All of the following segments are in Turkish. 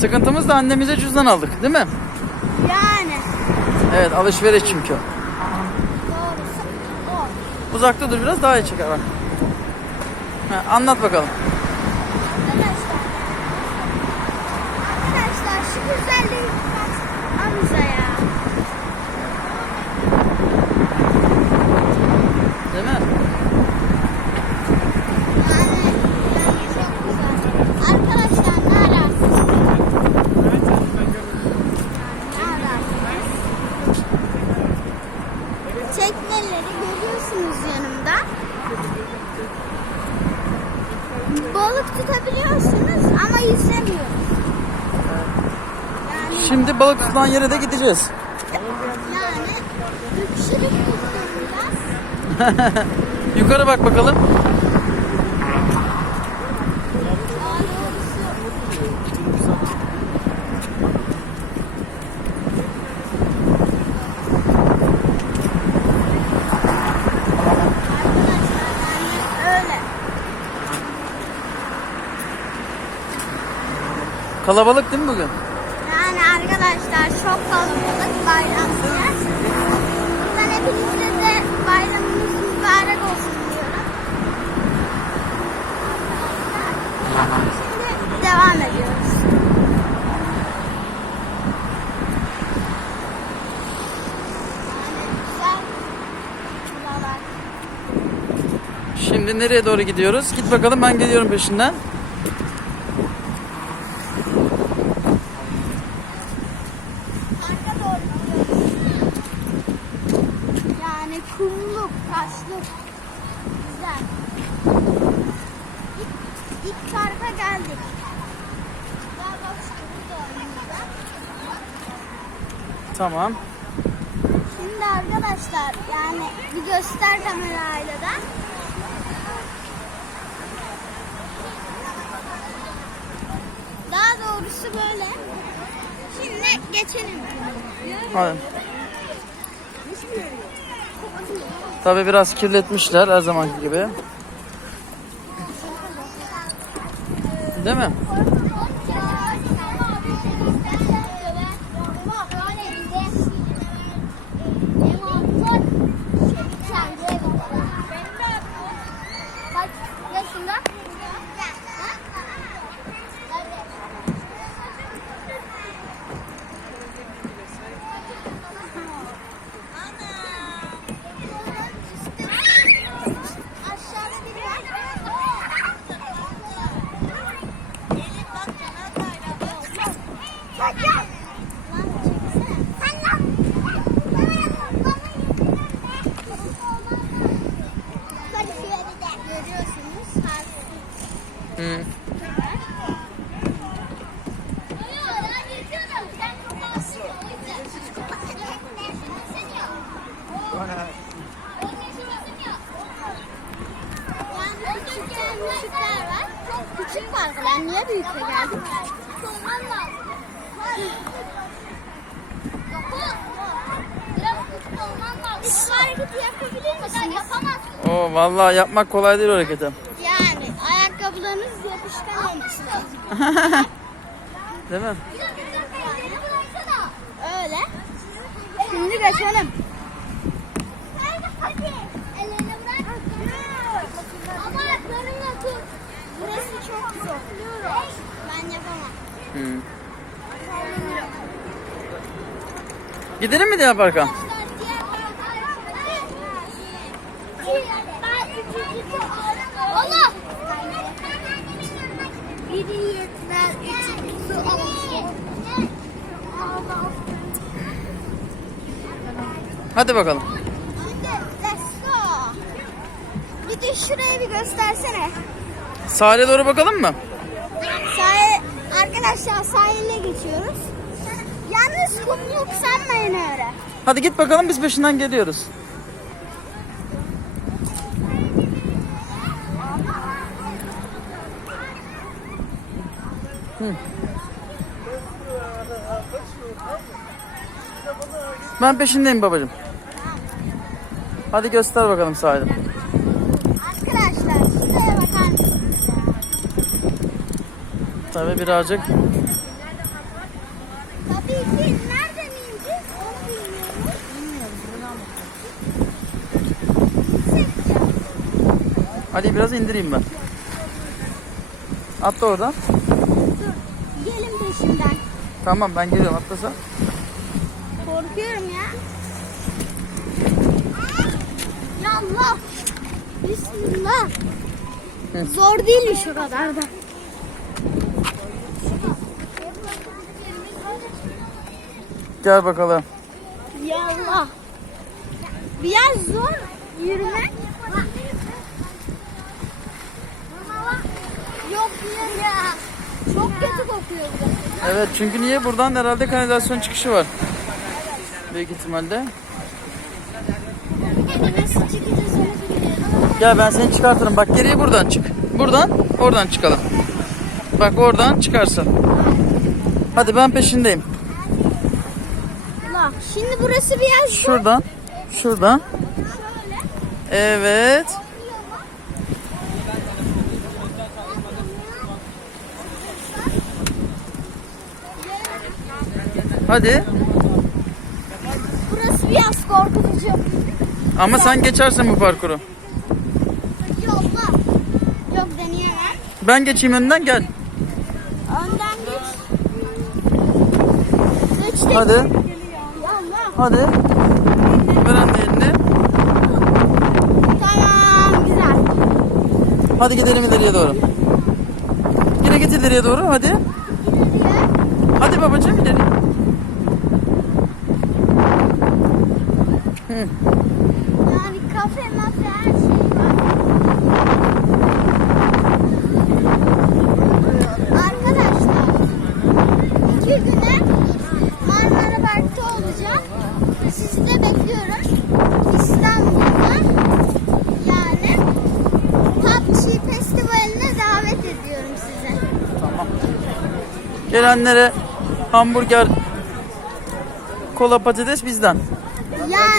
Sıkıntımız da annemize cüzdan aldık değil mi? Yani. Evet alışveriş çünkü. Doğrusu o. Uzakta dur biraz daha iyi çeker bak. Ha, anlat bakalım. Arkadaşlar. Arkadaşlar şu güzelliği baksanıza ya. Değil mi? Yani, yani çok güzel. Arkadaşlar ne ararsınız? Ne ararsınız? Tekneleri görüyorsunuz yanımda. Balık tutabiliyorsunuz ama yüzemiyoruz. Yani, Şimdi balık tutulan yere de gideceğiz. yani. Yukarı bak bakalım. Kalabalık değil mi bugün? Arkadaşlar çok kalabalık bayram diye. Ben hepinize de bayramınız mübarek olsun diyorum. Şimdi devam ediyoruz. Şimdi nereye doğru gidiyoruz? Git bakalım ben geliyorum peşinden. Arka doğru gidiyoruz. Yani kumluk, taşlık. Güzel. İlk, ilk parka geldik. Daha bak burada önümüzde. Tamam. Şimdi arkadaşlar yani bir göster kamerayla da. Daha doğrusu böyle. Şimdi geçelim. Hadi. Tabii biraz kirletmişler her zamanki gibi. Değil mi? Hı. Var. Küçük park. Ben niye büyükte geldim? Sormam lazım. Oo vallahi yapmak kolay değil o hareketi. Yani ayakkabılarınız yapışkan olması lazım. Değil mi? Öyle. Şimdi tut. Burası çok zor. Ben yapamam. Hı. Gidelim mi diğer parka? Allah! Hadi bakalım. Bir de şurayı bir göstersene. Sahile doğru bakalım mı? Sahil, arkadaşlar sahile geçiyoruz. Yalnız kumluk sanmayın öyle. Hadi git bakalım biz peşinden geliyoruz. Hı. Ben peşindeyim babacığım. Hadi göster bakalım sahili. Arkadaşlar şuraya bakar mısınız? Tabii birazcık Hadi biraz indireyim ben. Atla oradan. Dur. Gelin peşimden. Tamam ben geliyorum atlasa. Korkuyorum ya. Ya Allah. Bismillah. Hı. Zor değilmiş o kadar da. Gel bakalım. Ya Allah. Biraz zor yürümek. Yok ya ya. Çok kötü kokuyor bu. Evet çünkü niye? Buradan herhalde kanalizasyon çıkışı var. Büyük ihtimalle. Nasıl çıkacağız onu bilmiyorum. Gel ben seni çıkartırım. Bak geriye buradan çık. Buradan, oradan çıkalım. Bak oradan çıkarsın. Hadi ben peşindeyim. Şimdi burası biraz zor. Şuradan, şuradan. Şöyle. Evet. Hadi. Burası biraz korkutucu. Ama sen geçersin bu parkuru. Yok lan. Yok deneyemem. Ben geçeyim önden gel. Önden geç. Geçtik. Hadi. Ya Allah. Hadi. Ver anne elini. Tamam güzel. Hadi gidelim ileriye doğru. Yine git ileriye doğru hadi. Hadi babacığım ileri. Yani kafe mafe her şey var. Arkadaşlar iki güne Marmara Park'ta olacağım. Sizi de bekliyorum. İstanbul'da yani PUBG Festivali'ne davet ediyorum size. Tamam. Gelenlere hamburger, kola patates bizden.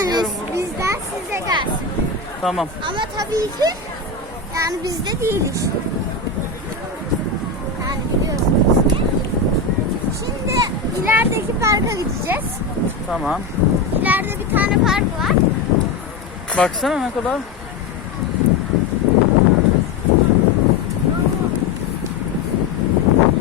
Bizden size gelsin. Tamam. Ama tabii ki yani bizde değiliz. Yani biliyorsunuz. Şimdi ilerideki parka gideceğiz. Tamam. İleride bir tane park var. Baksana ne kadar